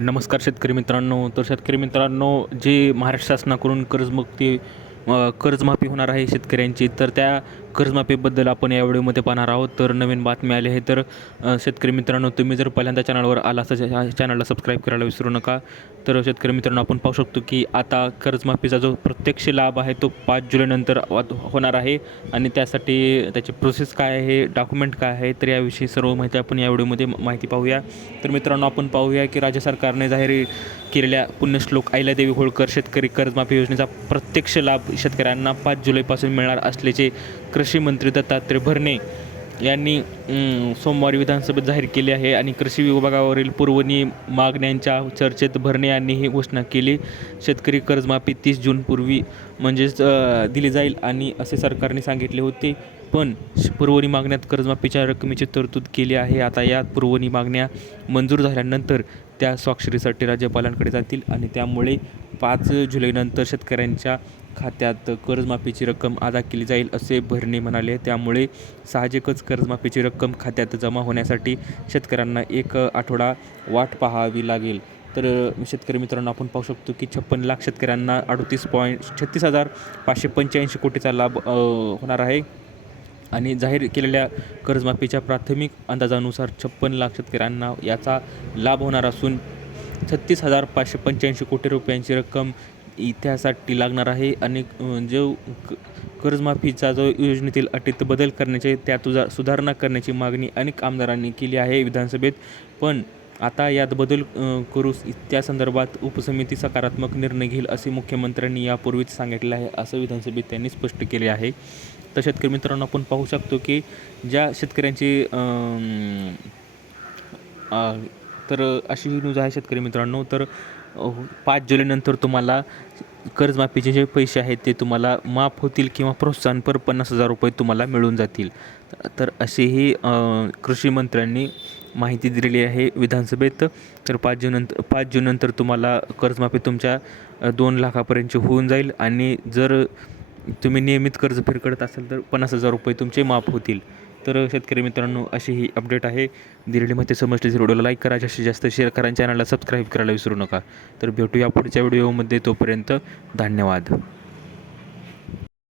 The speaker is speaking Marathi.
नमस्कार शेतकरी मित्रांनो. तर शेतकरी मित्रांनो, जे महाराष्ट्र शासनाकडून कर्जमाफी होणार आहे शेतकऱ्यांची, तर त्या कर्जमाफीबद्दल आपण या व्हिडिओमध्ये पाहणार आहोत. तर नवीन बातमी आली आहे. तर शेतकरी मित्रांनो, तुम्ही जर पहिल्यांदा चॅनलवर आला तर ह्या चॅनलला सबस्क्राईब करायला विसरू नका. तर शेतकरी मित्रांनो, आपण पाहू शकतो की आता कर्जमाफीचा जो प्रत्यक्ष लाभ आहे तो 5 जुलैनंतर होणार आहे आणि त्यासाठी त्याची प्रोसेस काय आहे, डॉक्युमेंट काय आहे, तर याविषयी सर्व माहिती आपण या व्हिडिओमध्ये माहिती पाहूया. तर मित्रांनो, आपण पाहूया की राज्य सरकारने जाहीर केलेल्या पुण्यश्लोक अहिल्यादेवी होळकर शेतकरी कर्जमाफी योजनेचा प्रत्यक्ष लाभ शेतकऱ्यांना 5 जुलैपासून मिळणार असल्याचे कृषी मंत्री दत्तात्रय भरणे यांनी सोमवारी विधानसभेत जाहीर केले आहे. आणि कृषी विभागावरील पुरवणी मागण्यांच्या चर्चेत भरणे यांनी ही घोषणा केली. शेतकरी कर्जमाफी 30 जूनपूर्वी म्हणजेच दिली जाईल आणि असे सरकारने सांगितले होते. पण पुरवणी मागण्यात कर्जमाफीच्या रकमेची तरतूद केली आहे. आता या पुरवणी मागण्या मंजूर झाल्यानंतर त्या स्वाक्षरीसाठी राज्यपालांकडे जातील आणि त्यामुळे 5 जुलैनंतर शेतकऱ्यांच्या खात्यात कर्जमाफीची रक्कम अदा केली जाईल असे भरणे म्हणाले. त्यामुळे साहजिकच कर्जमाफीची रक्कम खात्यात जमा होण्यासाठी शेतकऱ्यांना एक आठवडा वाट पाहावी लागेल. तर शेतकरी मित्रांनो, आपण पाहू शकतो की 56 लाख शेतकऱ्यांना 38,36,585 कोटीचा लाभ होणार आहे. आणि जाहीर केलेल्या कर्जमाफीच्या प्राथमिक अंदाजानुसार 56 लाख शेतकऱ्यांना याचा लाभ होणार असून 36,585 कोटी रुपयांची रक्कम त्यासाठी लागणार आहे. आणि जो कर्जमाफीचा जो योजनेतील अटीत बदल करण्याचे त्यात सुधारणा करण्याची मागणी अनेक आमदारांनी केली आहे विधानसभेत. पण आता यात बदल करू त्या संदर्भात उपसमिती सकारात्मक निर्णय घेईल असे मुख्यमंत्र्यांनी यापूर्वीच सांगितले आहे, असं विधानसभेत त्यांनी स्पष्ट केले आहे. तर शेतकरी मित्रांनो, आपण पाहू शकतो की ज्या शेतकऱ्यांची तर अशी न्यूज आहे शेतकरी मित्रांनो. तर 5 जुलैनंतर तुम्हाला कर्जमाफीचे जे पैसे आहेत ते तुम्हाला माफ होतील किंवा प्रोत्साहनपर 50,000 रुपये तुम्हाला मिळून जातील. तर अशीही कृषी मंत्र्यांनी माहिती दिलेली आहे विधानसभेत. तर 5 जूननंतर तुम्हाला कर्जमाफी तुमच्या 2 लाखापर्यंतची होऊन जाईल आणि जर तुम्ही नियमित कर्ज करत असाल तर 50,000 रुपये तुमचे माफ होतील. तर शेतकरी मित्रांनो, अशी ही अपडेट आहे. दिलेली माहिती समजली तर व्हिडिओला लाईक करा, जास्तीत जास्त शेअर करा, चॅनलला सबस्क्राईब करायला विसरू नका. तर भेटूया पुढच्या व्हिडिओमध्ये. तोपर्यंत धन्यवाद.